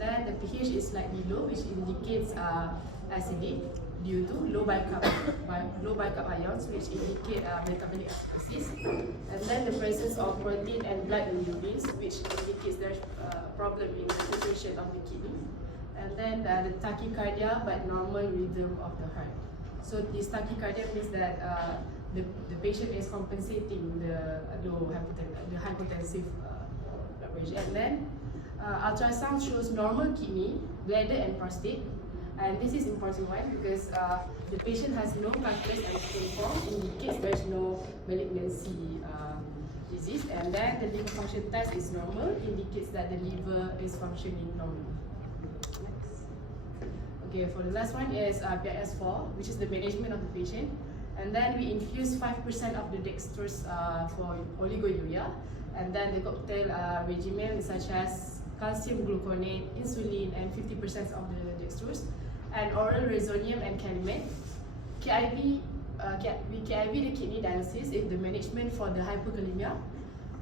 then the pH is slightly low, which indicates acidic due to low bicarb ions, which indicate metabolic acidosis. And then the presence of protein and blood in urines, which indicates there's a problem in the filtration of the kidney. And then the tachycardia, but normal rhythm of the heart. So this tachycardia means that the patient is compensating the hypotensive blood pressure. And then ultrasound shows normal kidney, bladder and prostate. And this is important one because the patient has no calculus and coliform, indicates there's no malignancy disease. And then the liver function test is normal, indicates that the liver is functioning normally. Okay, for the last one is PIS4, which is the management of the patient. And then we infuse 5% of the dextrose for oliguria. And then the cocktail regimen such as calcium gluconate, insulin, and 50% of the dextrose. And oral resonium and Calimet. KIV the kidney dialysis if the management for the hypokalemia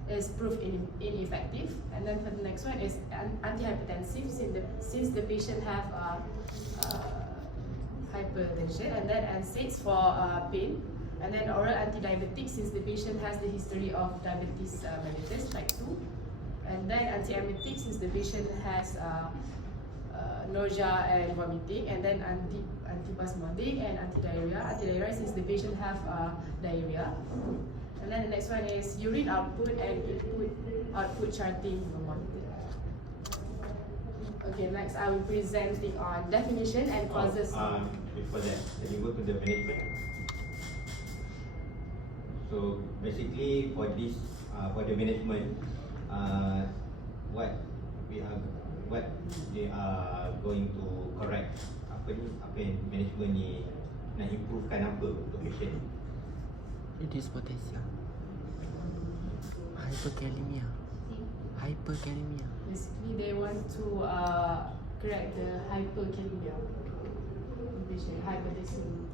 is proved ineffective. And then for the next one is antihypertensive since the patient have hypertension, and then NSAIDs for pain, and then oral antidiabetic since the patient has the history of diabetes mellitus type 2, and then antiemetic since the patient has nausea and vomiting, and then antispasmodic and antidiarrhea since the patient have diarrhea. And then the next one is urine output and output charting monitoring. Okay, next I will present on definition and causes. Before that, let me go to the management. So basically for this, for the management, what they are going to correct, apa yang management ni nak improvekan apa untuk patient? Reduce potassium. Hyperkalemia. Basically, they want to correct the hyperkalemia patient, hypertension.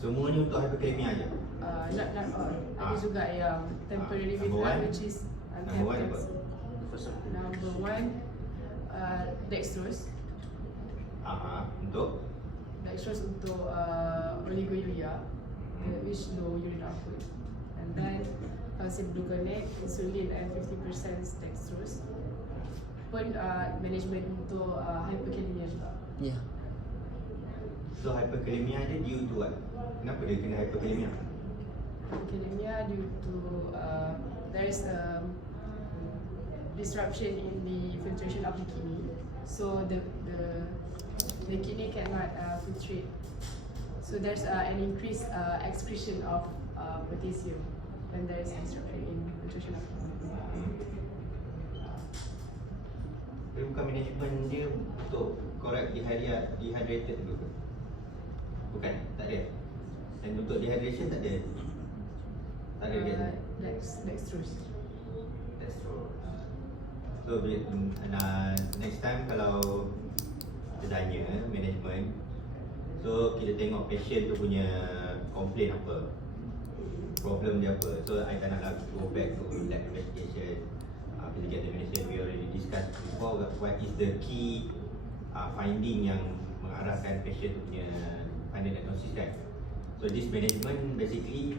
Semuanya untuk hyperkalemia aja? Not all. Ada juga yang temporary withdrawal, which is antihypertensive. Number one, dextrose. Untuk? Dextrose untuk oliguria, which low urine output. And then calcium gluconate, insulin and 50% dextrose. Pun management untuk hyperkalemia juga. Yeah. So hyperkalemia dia due to what? Kenapa dia kena hyperkalemia? Hyperkalemia due to there is a disruption in the filtration of the kidney, so the kidney cannot filtrate. So there's an increased excretion of potassium when there is disruption in filtration of kidney. Dia bukan management dia untuk correct dehydrated dulu? Bukan? Tak ada? Dan untuk dehydration tak ada? Tak ada dia? Dextrose. So next time kalau kita tanya management, so kita tengok patient tu punya complain apa, problem dia apa. So I tak nak lagi go back to lab investigation, physical examination. We already discussed before what is the key finding yang mengarahkan patient punya final diagnosis kan. So this management basically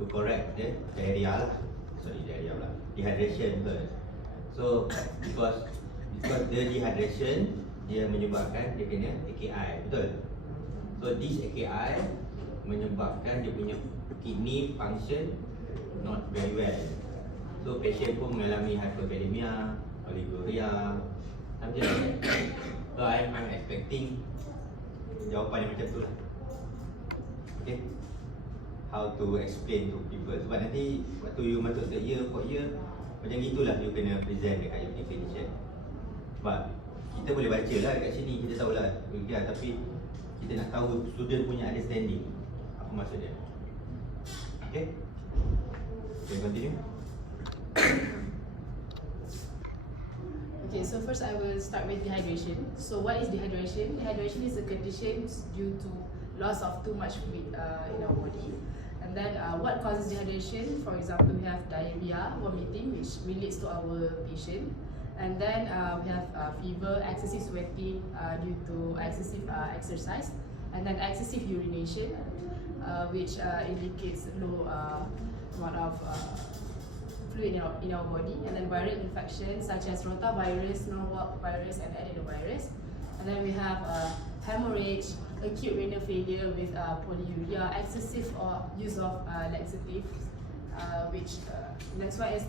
to correct the dehydration first. So because the dehydration dia menyebabkan dia kena AKI, betul? So this AKI menyebabkan dia punya kidney function not very well. So patient pun mengalami hyperkalemia, oliguria, something like that. So I'm expecting jawapan yang macam tu lah. Okay, how to explain to people. Sebab nanti waktu you masuk third year, fourth year, macam gitulah you kena present dekat your clinician. Sebab kita boleh baca lah dekat sini, kita tahulah ya, tapi kita nak tahu student punya understanding apa maksud dia. Okay, continue. Okay, so first I will start with dehydration. So what is dehydration? Dehydration is a condition due to loss of too much fluid in our body. And then what causes dehydration? For example, we have diarrhea, vomiting, which relates to our patient. And then we have fever, excessive sweating due to excessive exercise, and then excessive urination, which indicates low amount of fluid in our body, and then viral infections such as rotavirus, norwalk virus, and adenovirus. And then we have hemorrhage, acute renal failure with polyuria, excessive use of laxatives, which next one is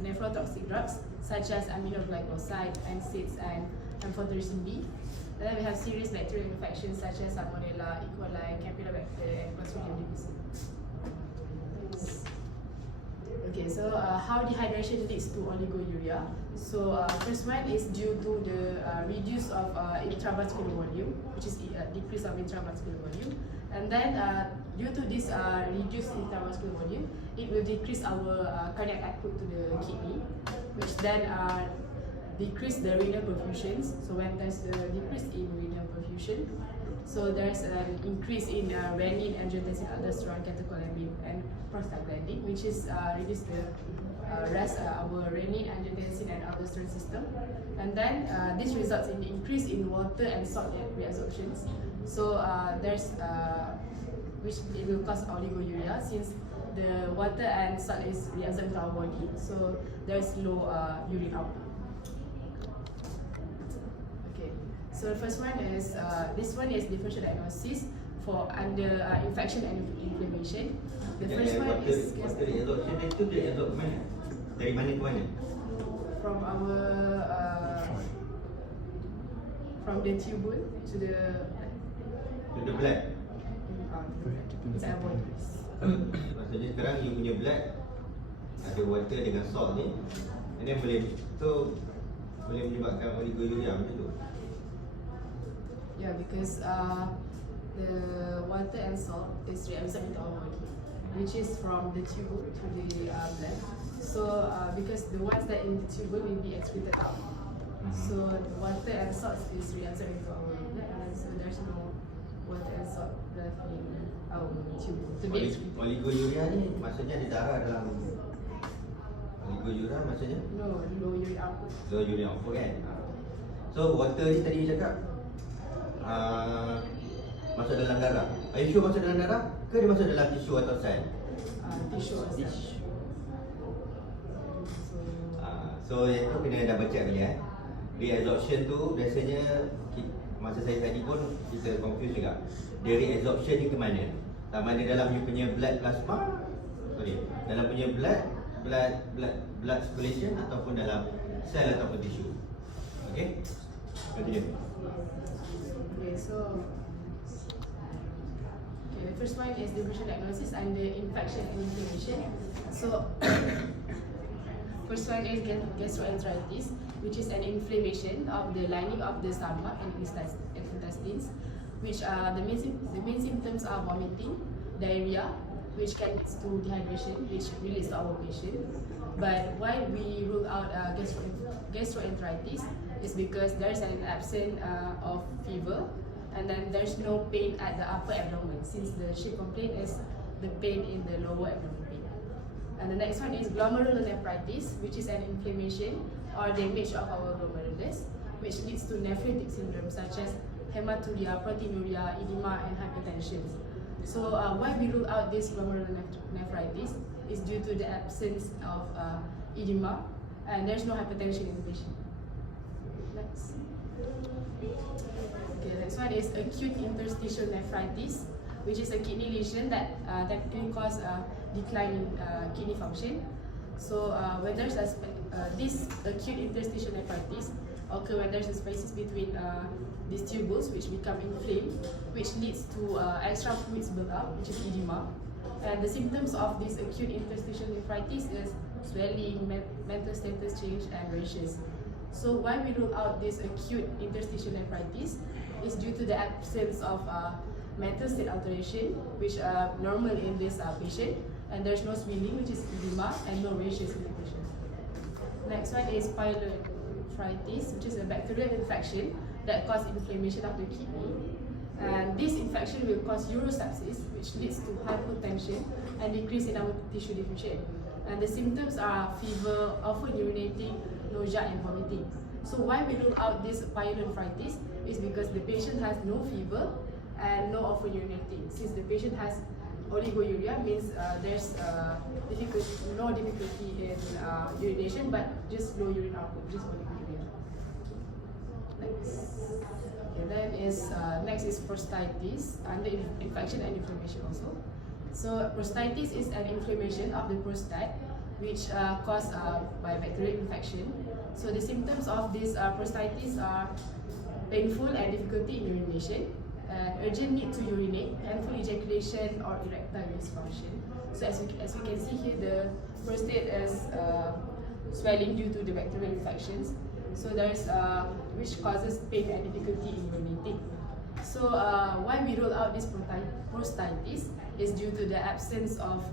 nephrotoxic drugs such as aminoglycoside, NSAIDs, and amphotericin B. And then we have serious bacterial infections such as Salmonella, E. coli, Campylobacter, and Clostridium difficile. Okay, so how dehydration leads to oliguria. So first one is due to the reduce of intravascular volume, which is decrease of intravascular volume. And then due to this reduced intravascular volume, it will decrease our cardiac output to the kidney, which then decrease the renal perfusions. So when there's the decrease in renal perfusion, so there's an increase in renin, angiotensin, aldosterone, catecholamine, and prostaglandin, which is reduce the rest our renin, angiotensin, and aldosterone system. And then this results in increase in water and salt reabsorptions. So there's which it will cause oliguria since the water and salt is reabsorbed into our body. So there's low urine output. So the first one is this one is differential diagnosis for under infection and inflammation. The first one is water reabsorption itu dia absorb mana? Dari mana ke mana? From our from the tubule to the blood. Inside our body. Maksudnya sekarang you punya blood ada water dengan salt ni, and then boleh menyebabkan oliguria macam tu. Yeah, because the water and salt is reabsorbed into our body, which is from the tubule to the blood. So because the ones that in the tubule will be excreted out, so the water and salt is reabsorbed into our blood, and so there's no water and salt left in our tubule to be excreted. Oliguria ni maksudnya di darah dalam oliguria maksudnya? No, low urine output. Low urine output kan? So water ni tadi you cakap masuk dalam darah. Are you sure masuk dalam darah? Ke dia masuk dalam tisu atau sel? Tissue or cell. So yang tu kena double check balik Reabsorption tu biasanya masa saya tadi pun kita confuse juga. Dia reabsorption ni ke mana? Sama ada dalam you punya blood plasma, dalam punya blood circulation ataupun dalam sel ataupun tisu. Okay? Continue. Okay, so the first one is differential diagnosis under infection and inflammation. So first one is gastroenteritis, which is an inflammation of the lining of the stomach and intestines, which the main symptoms are vomiting, diarrhea, which can lead to dehydration, which relates to our patient. But why we rule out gastroenteritis is because there's an absence of fever, and then there's no pain at the upper abdomen, since the chief complaint is the pain in the lower abdomen pain. And the next one is glomerulonephritis, which is an inflammation or damage of our glomerulus, which leads to nephritic syndrome such as hematuria, proteinuria, edema, and hypertension. So why we rule out this glomerulonephritis is due to the absence of edema, and there's no hypertension in the patient. Next. Okay, next one is acute interstitial nephritis, which is a kidney lesion that can cause decline in kidney function. So when there's this acute interstitial nephritis occur when there's a spaces between these tubules which become inflamed, which leads to extra fluids build up, which is edema. And the symptoms of this acute interstitial nephritis is swelling, mental status change, and rashes. So why we rule out this acute interstitial nephritis is due to the absence of mental state alteration, which are normal in this patient, and there's no swelling, which is edema, and no rashes in the patient. Next one is pyelonephritis, which is a bacterial infection that causes inflammation of the kidney. And this infection will cause urosepsis, which leads to hypotension and decrease in our tissue diffusion. And the symptoms are fever, often urinating, nausea and vomiting. So why we rule out this pyelonephritis is because the patient has no fever and no often urinating. Since the patient has oliguria, means there's no difficulty in urination, but just low urine output, just oliguria. Next is prostatitis, under infection and inflammation also. So prostatitis is an inflammation of the prostate which caused by bacterial infection. So the symptoms of this prostatitis are painful and difficulty in urination, urgent need to urinate, painful ejaculation or erectile dysfunction. So as we can see here, the prostate is swelling due to the bacterial infections. So there's which causes pain and difficulty in urinating. So why we rule out this prostatitis is due to the absence of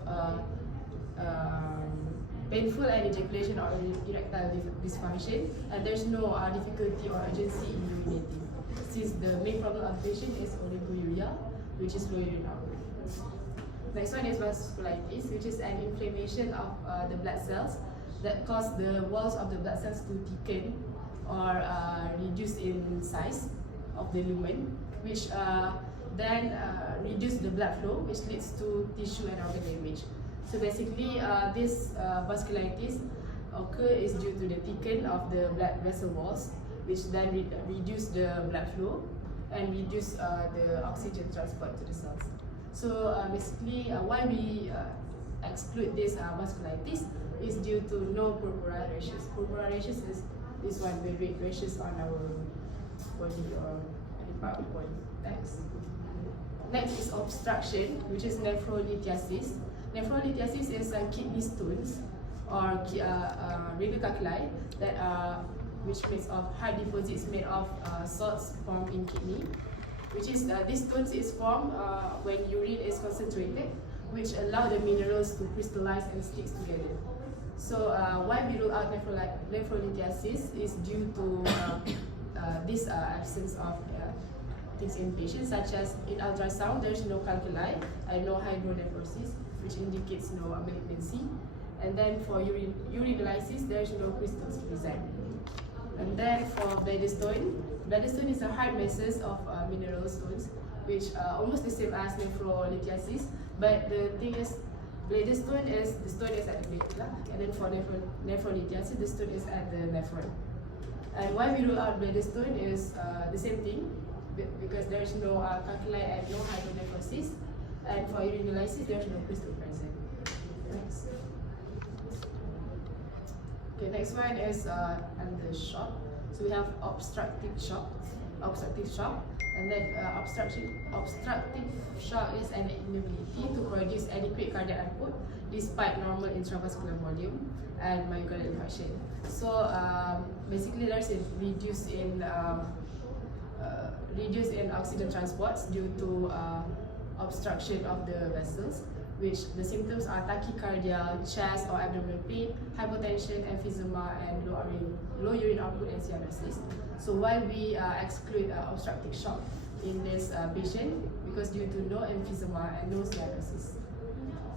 painful and ejaculation or erectile dysfunction, and there's no difficulty or urgency in urinating, since the main problem of the patient is oliguria, which is low urine output. Next one is vasculitis, which is an inflammation of the blood cells that cause the walls of the blood cells to thicken or reduce in size of the lumen, which then reduce the blood flow, which leads to tissue and organ damage. So basically, this vasculitis is due to the thickening of the blood vessel walls, which then reduce the blood flow and reduce the oxygen transport to the cells. So basically, why we exclude this vasculitis is due to no purpura rashes. Purpura rashes is this one, the red rashes on our body or any part of the body. Next is obstruction, which is nephrolithiasis. Nephrolithiasis is kidney stones or renal calculi that which makes of hard deposits made of salts formed in kidney. Which is these stones is formed when urine is concentrated, which allow the minerals to crystallize and stick together. So why we rule out nephrolithiasis is due to this absence of things in patients, such as in ultrasound there's no calculi and no hydronephrosis, which indicates no malignancy. And then for urinalysis, there's no crystals present. And then for bladestone is a hard masses of mineral stones, which are almost the same as nephrolithiasis. But the thing is, the stone is at the bladder, and then for nephrolithiasis, the stone is at the nephron. And why we rule out bladestone is the same thing, because there's no calculi and no hydronephrosis. And for urinalysis, there's no crystal present. Next. Okay, next one is under shock. So we have obstructive shock, and then obstructive shock is an inability to produce adequate cardiac output despite normal intravascular volume and myocardial infarction. So basically, there's a reduce in oxygen transports due to obstruction of the vessels, which the symptoms are tachycardia, chest or abdominal pain, hypotension, emphysema, and low urine output and cyanosis. So why we exclude obstructive shock in this patient? Because due to no emphysema and no cyanosis.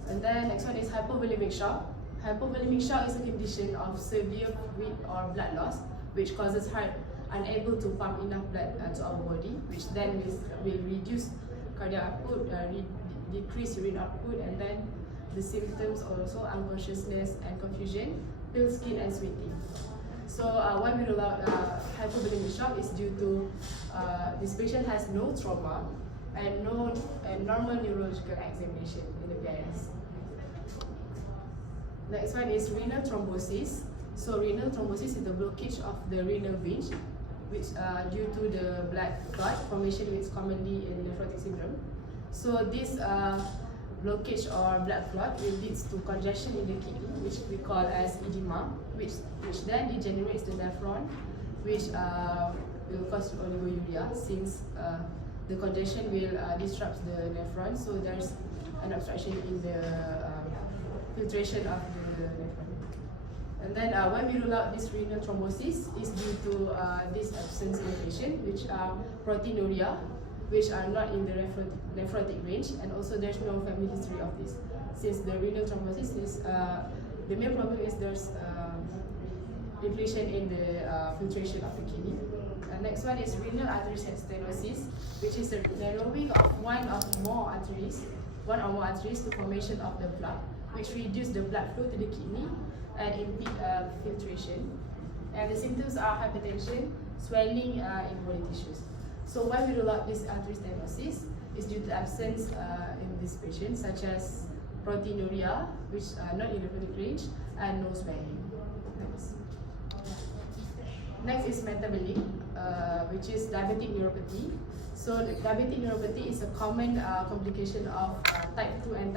And then next one is hypovolemic shock. Hypovolemic shock is a condition of severe fluid or blood loss, which causes heart unable to pump enough blood to our body, which then will reduce cardiac output, decrease urine output, and then the symptoms are also unconsciousness and confusion, pale skin and sweating. So why we rule out hypovolemic shock is due to this patient has no trauma and normal neurological examination in the PIS. Next one is renal thrombosis. So renal thrombosis is the blockage of the renal veins, which due to the blood clot formation, which is commonly in nephrotic syndrome. So this blockage or blood clot will lead to congestion in the kidney, which we call as edema, which then degenerates the nephron, which will cause oliguria, since the congestion will disrupt the nephron. So there's an obstruction in the filtration of the nephron. And then why we rule out this renal thrombosis is due to this absence in the patient, which are proteinuria, which are not in the nephrotic range, and also there's no family history of this. Since the renal thrombosis is the main problem is there's depletion in the filtration of the kidney. Next one is renal artery stenosis, which is a narrowing of one or more arteries to formation of the plaque, which reduce the blood flow to the kidney and impede filtration. And the symptoms are hypertension, swelling in body tissues. So why we rule out this artery stenosis is due to absence in this patient, such as proteinuria, which are not in the clinic range, and no swelling. Next is metabolic, which is diabetic neuropathy. So diabetic neuropathy is a common complication of type 1 and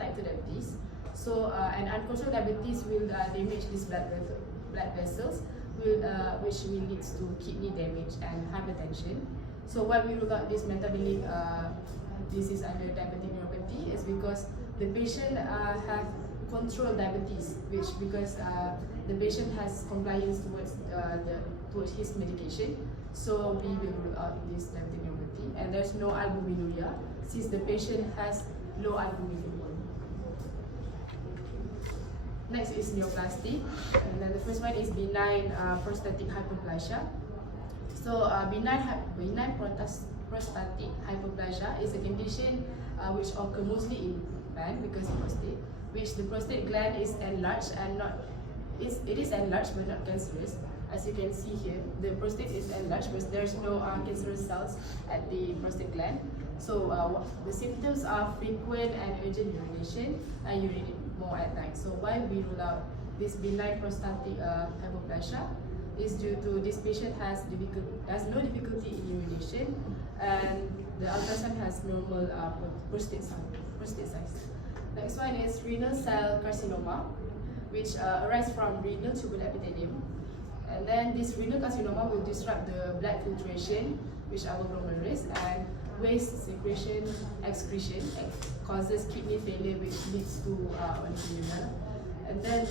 type 2 diabetes. So an uncontrolled diabetes will damage these blood vessels, which will lead to kidney damage and hypertension. So why we rule out this metabolic disease under diabetic neuropathy is because the patient have controlled diabetes, which because the patient has compliance towards his medication. So we will rule out this diabetic neuropathy, and there's no albuminuria since the patient has low albumin. Next is neoplastic, and then the first one is benign prostatic hyperplasia. So benign prostatic hyperplasia is a condition which occurs mostly in men because of prostate, which the prostate gland is enlarged and it is enlarged but not cancerous. As you can see here, the prostate is enlarged but there's no cancerous cells at the prostate gland. So the symptoms are frequent and urgent urination and urinate more at night. So why we rule out this benign prostatic hyperplasia is due to this patient has no difficulty in urination, and the ultrasound has normal prostate size. Next one is renal cell carcinoma, which arises from renal tubular epithelium. And then this renal carcinoma will disrupt the blood filtration, which are glomerulus, and waste secretion, excretion, causes kidney failure, which leads to renal. And then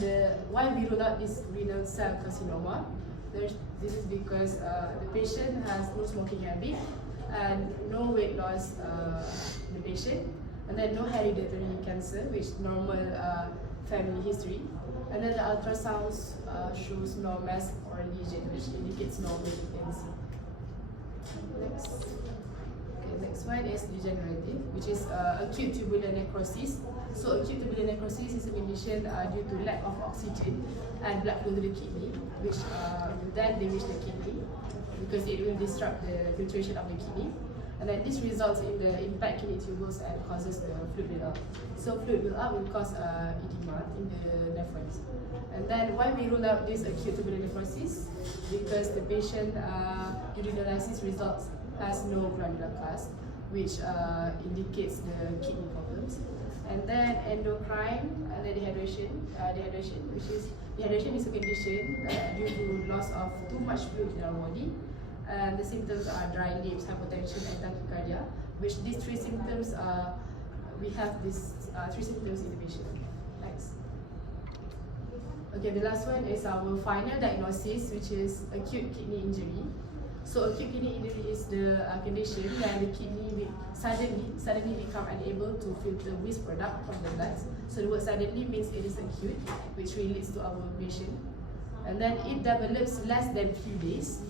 why we rule out this renal cell carcinoma, this is because the patient has no smoking habit and no weight loss in the patient, and then no hereditary cancer, which normal family history. And then the ultrasounds shows no mass or lesion, which indicates no malignancy. Next one is degenerative, which is acute tubular necrosis. So acute tubular necrosis is a condition due to lack of oxygen and blood flow to the kidney, which will then damage the kidney because it will disrupt the filtration of the kidney. And then this results in the impact kidney tubules and causes the fluid build-up. So fluid build-up will cause edema in the nephrons. And then why we rule out this acute tubular necrosis? Because the patient urinalysis results has no granular class, which indicates the kidney problems. And then endocrine and then dehydration, dehydration is a condition due to loss of too much fluid in our body. And the symptoms are dry lips, hypotension, and tachycardia. Which these three symptoms we have these three symptoms in the patient. Next. Okay, the last one is our final diagnosis, which is acute kidney injury. So acute kidney injury is the condition where the kidney will suddenly become unable to filter waste product from the blood. So the word suddenly means it is acute, which relates to our patient. And then it develops less than few days.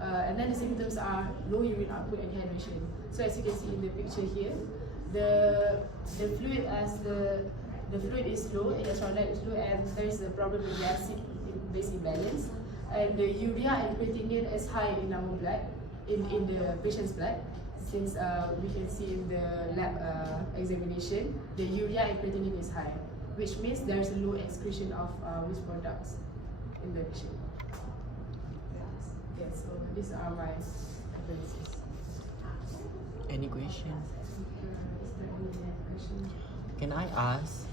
And then the symptoms are low urine output and dehydration. So as you can see in the picture here, the fluid is low, electrolyte is low, and there is a problem with the acid-base imbalance. And the urea and creatinine is high in our blood, in the patient's blood, since we can see in the lab examination, the urea and creatinine is high, which means there is a low excretion of waste products in the patient. Yes, so these are my references. Any question? Is there any question? Can I ask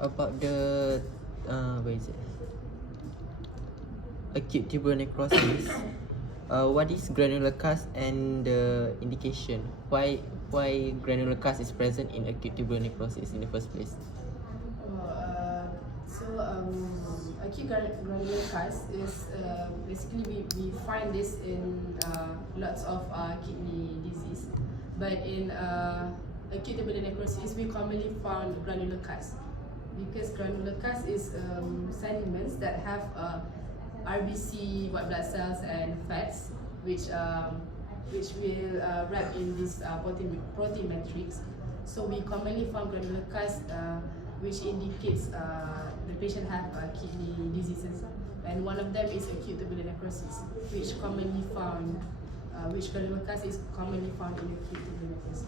about the where is it? Acute tubular necrosis. What is granular cast and the indication? Why granular cast is present in acute tubular necrosis in the first place? Acute granular cast is basically we find this in lots of kidney disease, but in acute tubular necrosis we commonly found granular cast because granular cast is sediments that have RBC, white blood cells, and fats, which will wrap in this protein matrix. So we commonly found granular cast, which indicates the patient have kidney diseases, and one of them is acute tubular necrosis, which granular cast is commonly found in acute tubular necrosis.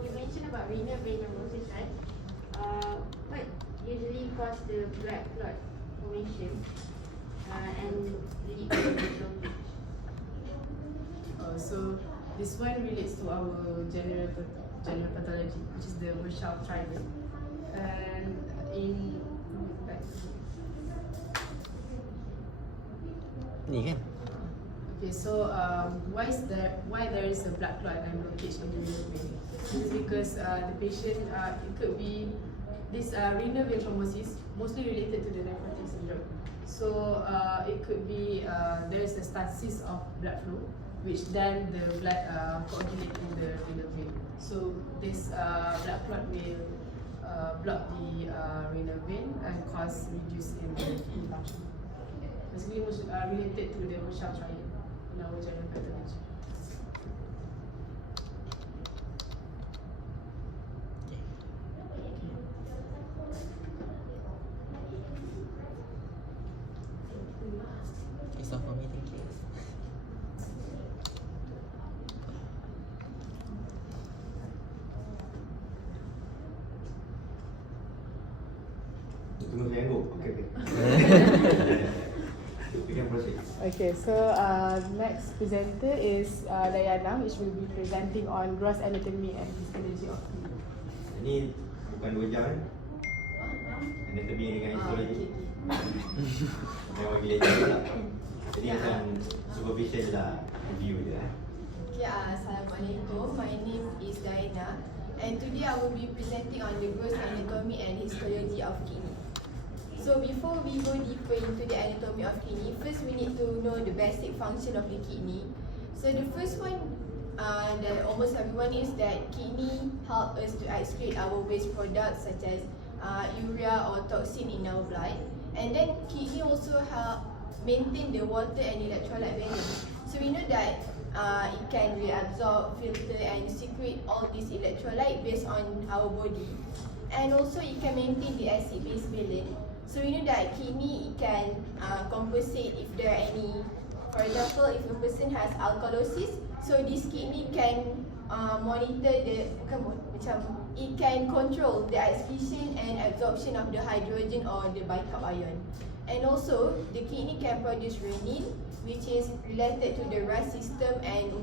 You mentioned about renal vein thrombosis, right? What usually cause the blood clot formation and lead to blockage? So this one relates to our general pathology, which is the Marshall triangle, and Ni kan? okay, so why there is a blood clot and blockage in the renal vein? This is because the patient, it could be this renal vein thrombosis, mostly related to the nephrotic syndrome. So it could be there is a stasis of blood flow, which then the blood coagulate in the renal vein. So this blood clot will block the renal vein and cause reduce in the kidney function. Basically, related to the Marshall triangle in our general pathology. It's all for me, thank you. Tunggu saya go. Okay. We can proceed. Okay, so next presenter is Diana, which will be presenting on gross anatomy and histology of kidney. Ini bukan 2 jam kan? Anatomy dengan histology. Memang gila je lah. Jadi macam superficial lah review je lah. Okay, Assalamualaikum. My name is Diana, and today I will be presenting on the gross anatomy and histology of kidney. So before we go deeper into the anatomy of kidney, first we need to know the basic function of the kidney. So the first one that almost everyone is that kidney help us to excrete our waste products such as urea or toxin in our blood, and then kidney also help maintain the water and electrolyte balance. So we know that it can reabsorb, filter and secrete all these electrolyte based on our body, and also it can maintain the acid-base balance. So we know that kidney it can compensate if there are any, for example, if a person has alkalosis, so this kidney can monitor the it can control the excretion and absorption of the hydrogen or the bicarb ion. And also the kidney can produce renin, which is related to the RAS system and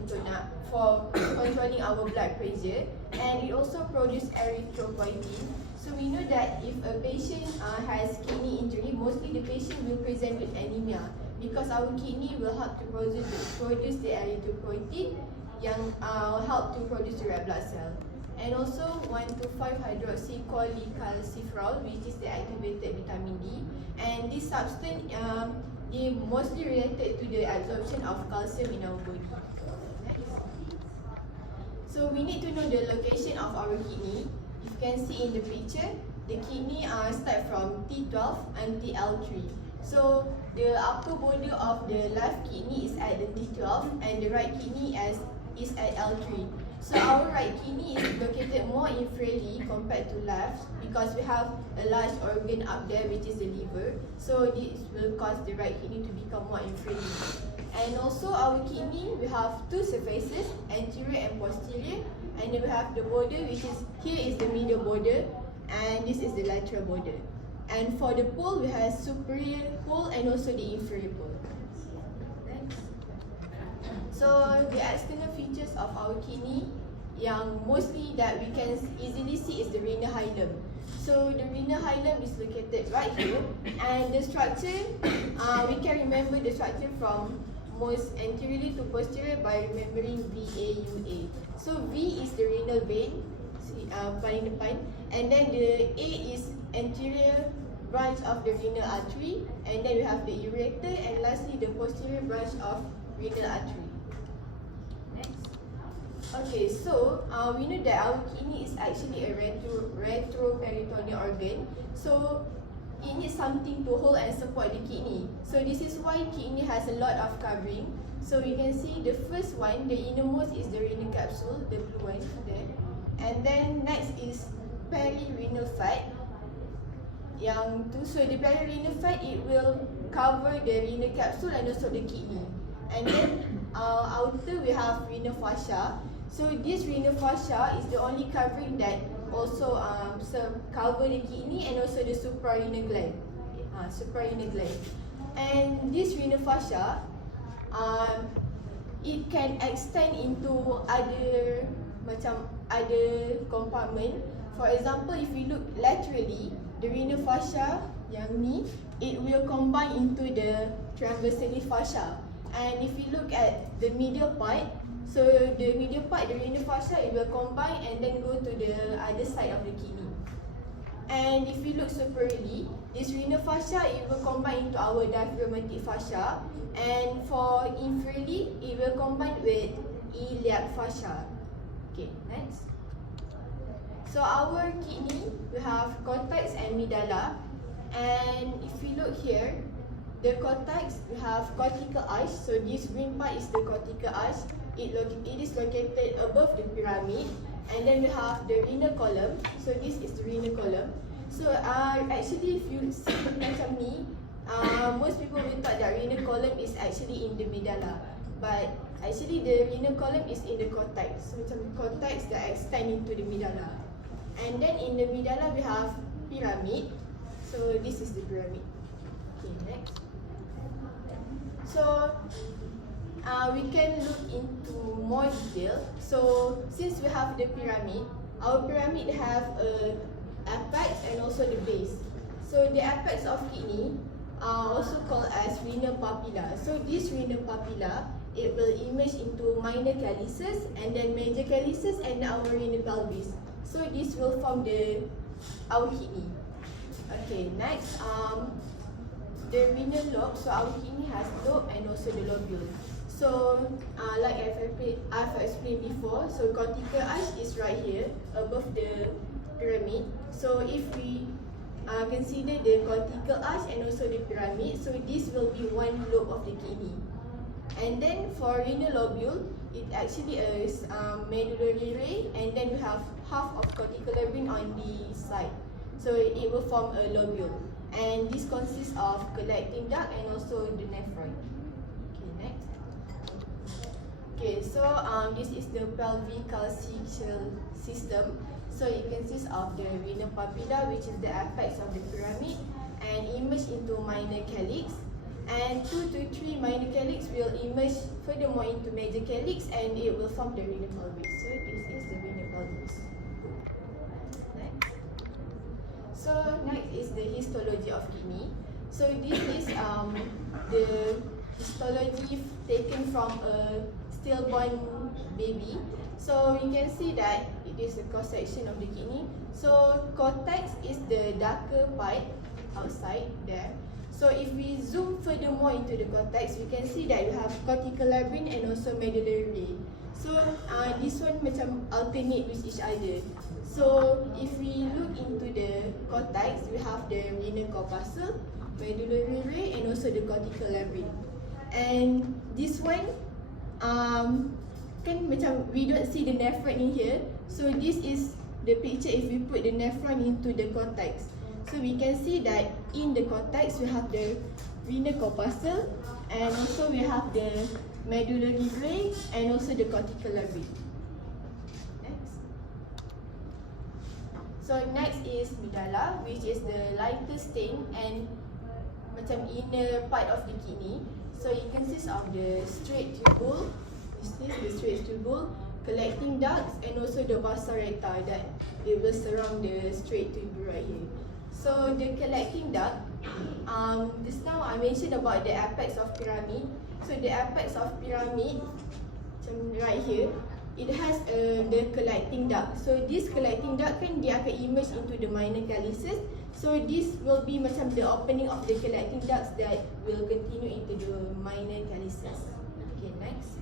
for controlling our blood pressure, and it also produces erythropoietin. So we know that if a patient has kidney injury, mostly the patient will present with anemia because our kidney will help to produce the erythropoietin yang help to produce the red blood cell. And also 1,2-hydroxycholecalciferol, which is the activated vitamin D, and this substance is mostly related to the absorption of calcium in our body. So we need to know the location of our kidney. You can see in the picture, the kidney start from T12 until L3. So the upper border of the left kidney is at the T12 and the right kidney is at L3. So our right kidney is located more inferiorly compared to left because we have a large organ up there which is the liver. So this will cause the right kidney to become more inferior. And also our kidney, we have two surfaces, anterior and posterior. And then we have the border, which is, here is the middle border, and this is the lateral border. And for the pole, we have superior pole and also the inferior pole. Next. So the external features of our kidney, yang mostly that we can easily see is the renal hilum. So the renal hilum is located right here, and the structure, we can remember the structure from most anteriorly to posterior by remembering VAUA. So V is the renal vein, paling depan, and then the A is anterior branch of the renal artery, and then we have the ureter, and lastly the posterior branch of renal artery. Next. Okay, so we know that our kidney is actually a retroperitoneal organ. So it needs something to hold and support the kidney. So this is why kidney has a lot of covering. So you can see the first one, the innermost is the renal capsule, the blue one there. And then next is perirenal fat. So the perirenal fat, it will cover the renal capsule and also the kidney. And then outer we have renal fascia. So this renal fascia is the only covering that also cover the kidney and also the suprarenal gland. Suprarenal gland. And this renal fascia, it can extend into other compartment. For example, if we look laterally, the renal fascia yang ni, it will combine into the transversally fascia. And if you look at the medial part, so the medial part, the renal fascia, it will combine and then go to the other side of the kidney. And if you look superiorly, this renal fascia, it will combine into our diaphragmatic fascia. And for inferiorly, it will combine with iliac fascia. Okay, next. So our kidney, we have cortex and medulla. And if we look here, the cortex, we have cortical arch. So this green part is the cortical arch. It is located above the pyramid. And then we have the renal column. So this is the renal column. So actually, if you see macam ni, most people will thought that renal column is actually in the medulla. But actually, the renal column is in the cortex. So macam cortex that extend into the medulla. And then in the medulla, we have pyramid. So this is the pyramid. Okay, next. So we can look into more detail. So since we have the pyramid, our pyramid have a apex and also the base. So the apex of kidney are also called as renal papilla. So this renal papilla, it will emerge into minor calyces and then major calyces and our renal pelvis. So this will form our kidney. Okay, next, the renal lobe. So our kidney has lobe and also the lobule. So like I've explained before, so cortical arch is right here above the pyramid. So if we consider the cortical arch and also the pyramid, so this will be one lobe of the kidney. And then for renal lobule, it actually is medullary ray, and then we have half of cortical labyrint on the side. So it will form a lobule. And this consists of collecting duct and also the nephron. Okay, next. Okay, so this is the pelvic calcical system. So it consists of the renal papilla, which is the apex of the pyramid, and emerge into minor calyx. And 2 to 3 minor calyx will emerge furthermore into major calyx, and it will form the renal pelvis. So this is the renal pelvis. Next. So next is the histology of kidney. So this is the histology taken from a stillborn baby. So you can see that it is a cross section of the kidney. So cortex is the darker part outside there. So if we zoom furthermore into the cortex, we can see that we have cortical labyrint and also medullary ray. So this one macam alternate with each other. So if we look into the cortex, we have the renal corpuscle, medullary ray, and also the cortical labyrint. And this one, kan macam we don't see the nephron in here. So this is the picture if we put the nephron into the cortex. So we can see that in the cortex we have the renal corpuscle, and also we have the medullary ray and also the cortical labyrint. Next. So next is medulla, which is the lighter stain and macam inner part of the kidney. So it consists of the straight tubule, this is the straight tubule, collecting ducts, and also the vasa recta that it will surround the straight tubule right here. So the collecting duct, just now I mentioned about the apex of pyramid. So the apex of pyramid, right here, it has the collecting duct. So this collecting duct kan dia akan emerge into the minor calyces. So this will be macam the opening of the collecting ducts that will continue into the minor calyces. Okay, next.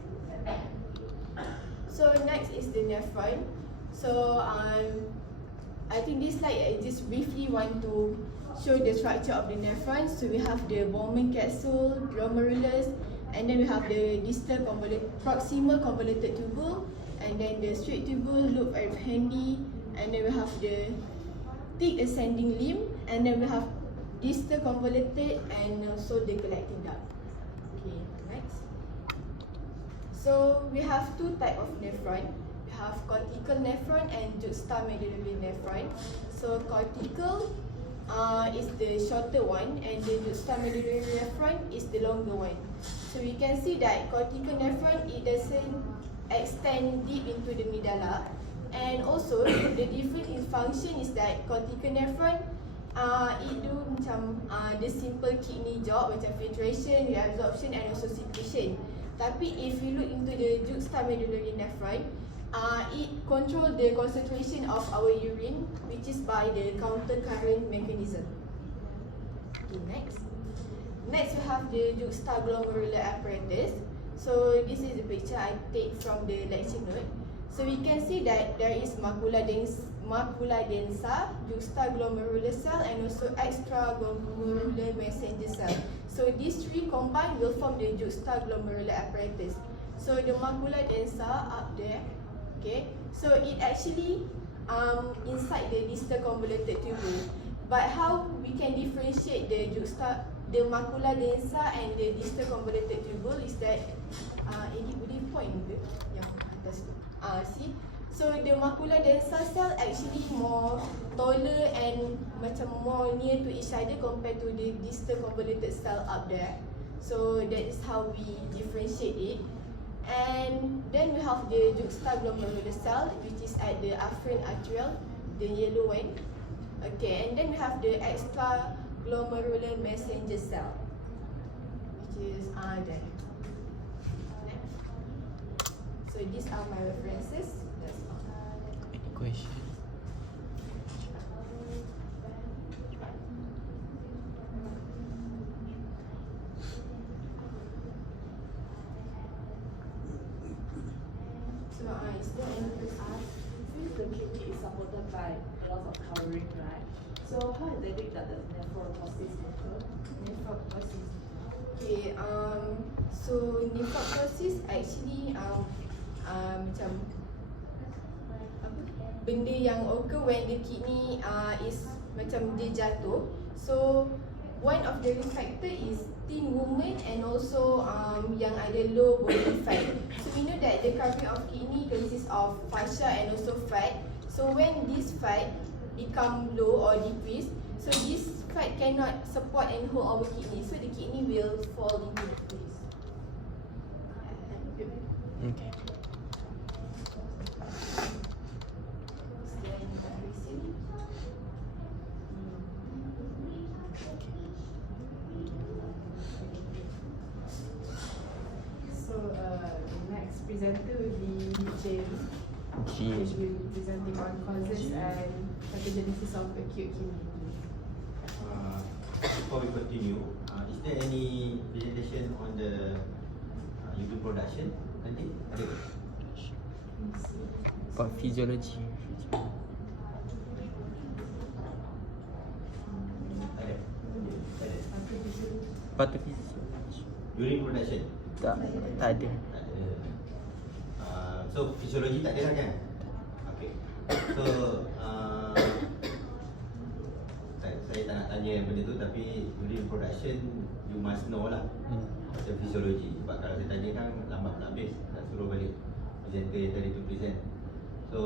So next is the nephron. So I think this slide I just briefly want to show the structure of the nephron. So we have the Bowman capsule, glomerulus, and then we have the proximal convoluted tubule, and then the straight tubule, loop handy, and then we have the thick ascending limb, and then we have distal convoluted and also the collecting duct. Okay, next. So we have two types of nephron. We have cortical nephron and juxtamedullary nephron. So cortical is the shorter one, and the juxtamedullary nephron is the longer one. So we can see that cortical nephron, it doesn't extend deep into the medulla. And also the difference in function is that cortical nephron it do macam the simple kidney job macam filtration, reabsorption and also secretion. Tapi if you look into the juxtamedullary nephron, it control the concentration of our urine, which is by the counter current mechanism. Okay, next. Next we have the juxtaglomerular apparatus. So this is the picture I take from the lecture note. So we can see that there is macula densa, juxtaglomerular cell, and also extraglomerular messenger cell. So these three combined will form the juxtaglomerular apparatus. So the macula densa up there, okay. So it actually inside the distal convoluted tubule. But how we can differentiate the macula densa and the distal convoluted tubule is that ini boleh point ke yang atas tu? See, so the macula densa cell actually more taller and macam more near to each other compared to the distal convoluted cell up there. So that is how we differentiate it. And then we have the juxtaglomerular cell, which is at the afferent arteriole, the yellow one. Okay, and then we have the extraglomerular messenger cell, which is there. So these are my references. That's all. Any question? So is there any question? Since the kidney is supported by a lot of covering, right? So how exactly does the nephrotosis occur? Nephrotosis. Okay, so nephrotosis actually macam apa? Benda yang occur when the kidney is macam dia jatuh. So one of the risk factor is thin woman and also yang ada low body fat. So we know that the covering of kidney consists of fascia and also fat. So when this fat become low or decrease, so this fat cannot support and hold our kidney. So the kidney will fall into place. Okay. Is there any question? So the next presenter will be James, which will be presenting on causes and pathogenesis of acute kidney disease. Before we continue, is there any presentation on the urine production nanti? Ada ke? About physiology. Ada? Ada. Patut physiology. Urine production? Tak ada. Tak ada. So fisiologi tak ada lah kan? Okay. So saya tak nak tanya benda tu, tapi urine production you must know lah macam fisiologi. Sebab kalau saya tanya kan lambat nak habis, nak suruh balik presenter yang tadi tu present. So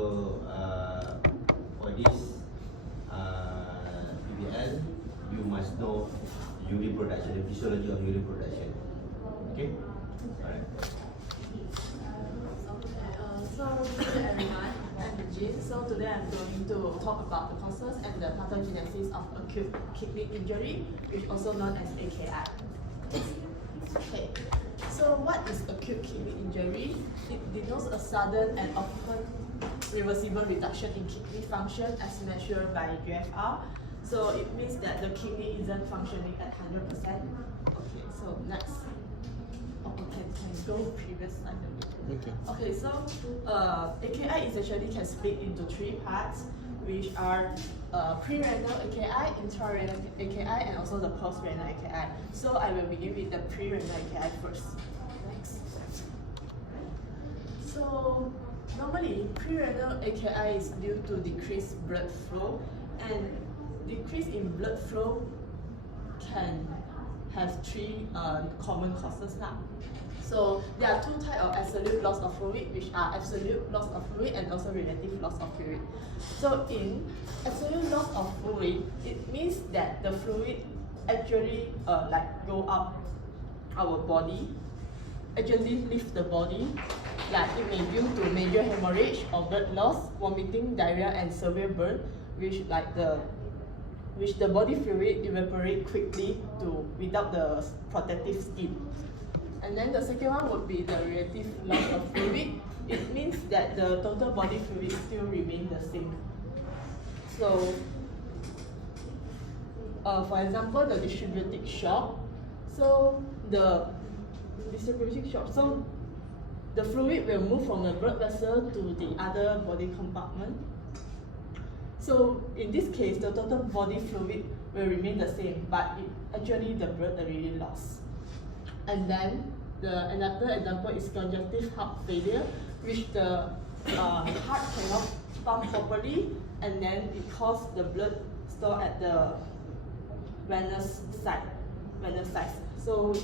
for this PBL you must know urine production, the physiology of urine production. Okay? Alright. So good day everyone, I'm Jin. So today I'm going to talk about the causes and the pathogenesis of acute kidney injury, which also known as AKI. Okay, so what is acute kidney injury? It denotes a sudden and often reversible reduction in kidney function as measured by GFR. So it means that the kidney isn't functioning at 100%. Okay, so next. Oh, can go previous slide. Okay. Okay, so AKI essentially can split into three parts, which are pre-renal AKI, intra-renal AKI, and also the post-renal AKI. So I will begin with the pre-renal AKI first. Next. So normally, pre-renal AKI is due to decreased blood flow, and decrease in blood flow can have three common causes now. So there are two types of absolute loss of fluid, which are absolute loss of fluid and also relative loss of fluid. So in absolute loss of fluid, it means that the fluid actually like go up our body, actually leave the body. Like it may due to major hemorrhage or blood loss, vomiting, diarrhea, and severe burn, which the body fluid evaporate quickly without the protective skin. And then the second one would be the relative loss of fluid. It means that the total body fluid still remain the same. So, for example, the distributic shock. So the distributic shock. So the fluid will move from the blood vessel to the other body compartment. So in this case, the total body fluid will remain the same, but actually the blood already lost. And then another example is congestive heart failure, which the heart cannot pump properly, and then it causes the blood store at the venous site. So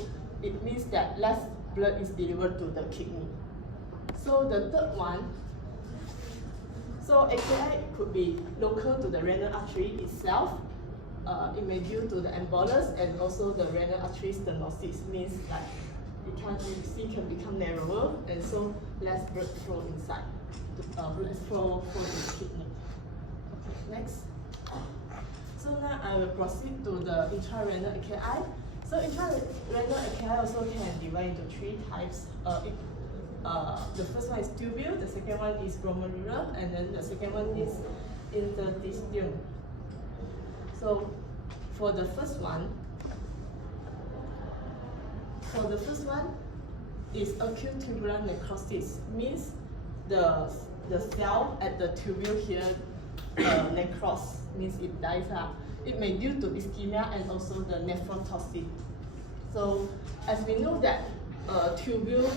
it means that less blood is delivered to the kidney. So the third one, so AKI could be local to the renal artery itself. It may be due to the embolus and also the renal artery stenosis, means like you can become narrower and so less blood flow inside, blood flow to the kidney. Okay, next. So now I will proceed to the intrarenal AKI. So intrarenal AKI also can divide into three types. The first one is tubule, the second one is glomerular, and then the second one is interstitium. So for the first one is acute tubular necrosis, means the cell at the tubule here necros, means it dies out. It may due to ischemia and also the nephrotoxin. So as we know that tubule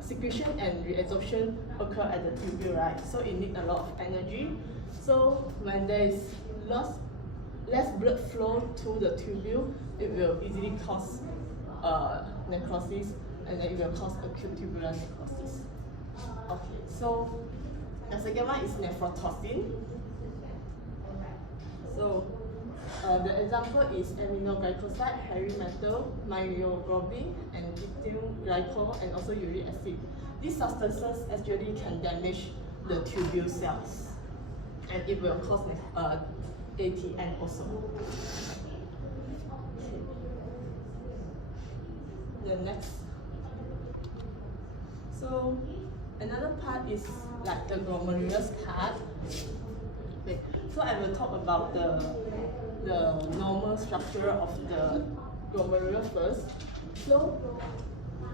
secretion and reabsorption occur at the tubule, right? So it needs a lot of energy. So when there is less blood flow to the tubule, it will easily cause necrosis, and then it will cause acute tubular necrosis. Okay, so the second one is nephrotoxin. So the example is aminoglycoside, hairy metal, myoglobin, and ethyl glycol, and also uric acid. These substances actually can damage the tubule cells, and it will cause ATN also. Okay. The next. So another part is like the glomerulus part. Okay. So I will talk about the normal structure of the glomerulus first. So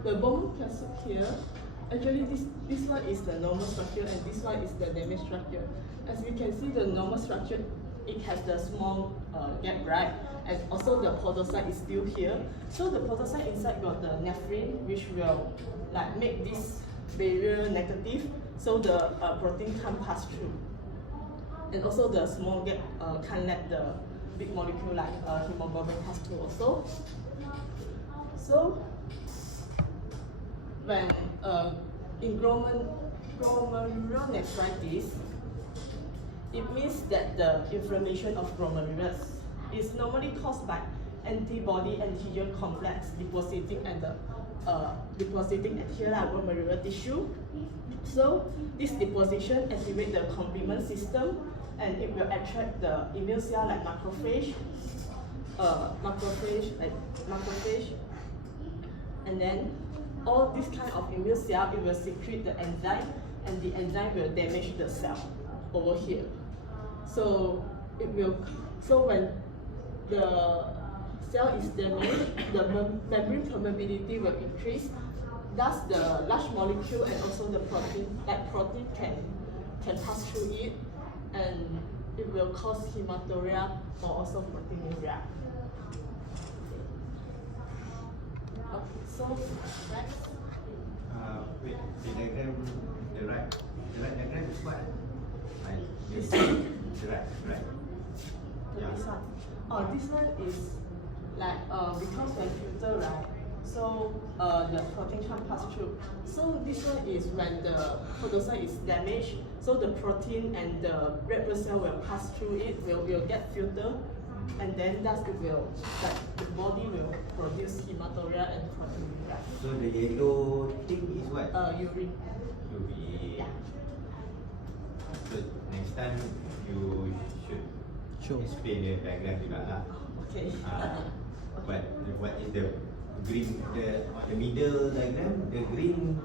the bone capsule here, actually this one is the normal structure and this one is the damaged structure. As we can see, the normal structure, it has the small gap, right? And also the podocyte is still here. So the podocyte inside got the nephrin, which will like make this barrier negative, so the protein can't pass through. And also the small gap can't let the big molecule like hemoglobin pass through also. So when in glomerular nephritis, it means that the inflammation of glomerulus is normally caused by antibody-antigen complex depositing at the here glomerular tissue. So this deposition activates the complement system, and it will attract the immune cell like macrophage, and then all this kind of immune cell, it will secrete the enzyme, and the enzyme will damage the cell over here. So it will So when the cell is damaged, the membrane permeability will increase. Thus, the large molecule and also the protein, like protein, can pass through it, and it will cause hematuria or also proteinuria. Okay, so next. Wait, the diagram, the right diagram is what? This The right. Yeah. This one. Oh, this one is like because when filter, right? So the protein can't pass through. So this one is when the podocyte is damaged. So the protein and the red blood cell will pass through it. Will get filtered, and then thus it will like the body will produce hematuria and proteinuria. So the yellow thing is what? Urine. Urine. Yeah. So next time you should Sure. explain the diagram juga lah. Okay. What is the green, on the middle diagram, the green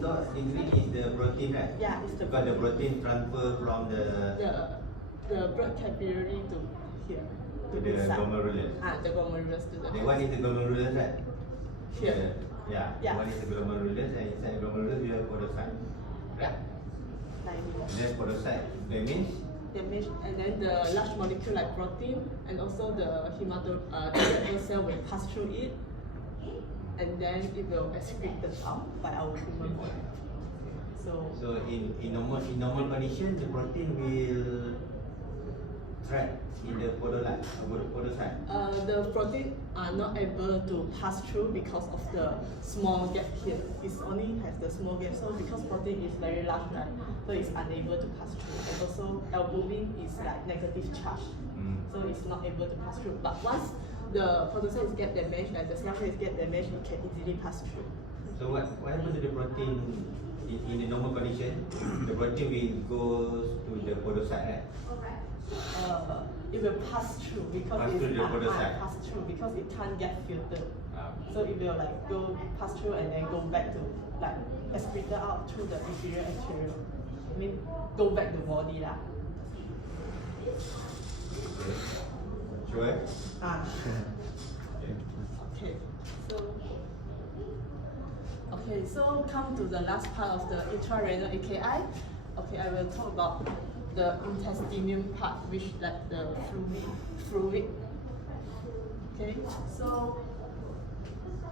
dot in green is the protein, right? Yeah, it's the because the protein transfer from the blood capillary to here. to the this side. glomerulus. The glomerulus to the The one is the glomerulus, right? here. Yeah. Yeah. The one is the glomerulus, and inside the glomerulus we have podocyte. Yeah. Like And then podocyte damage, and then the large molecule like protein and also the the red blood cell will pass through it, and then it will excreted out by our human body. So in normal condition, the protein will trap in the podocyte. The protein are not able to pass through because of the small gap here. It only has the small gap, so because protein is very large, right? So it's unable to pass through. And also albumin is like negative charge, so it's not able to pass through. But once the podocyte get damaged and the cell get damaged, it can easily pass through. So what happens to the protein in the normal condition? The protein will go to the podocyte, right? It will pass through because Pass through the podocyte. pass through because it can't get filtered. So it will like pass through and then go back to like excreted out through the inferior arteriole. I mean, go back to body lah. Sure. Okay, so come to the last part of the intrarenal AKI. Okay, I will talk about the intestinal part, which like the fluid. Okay, so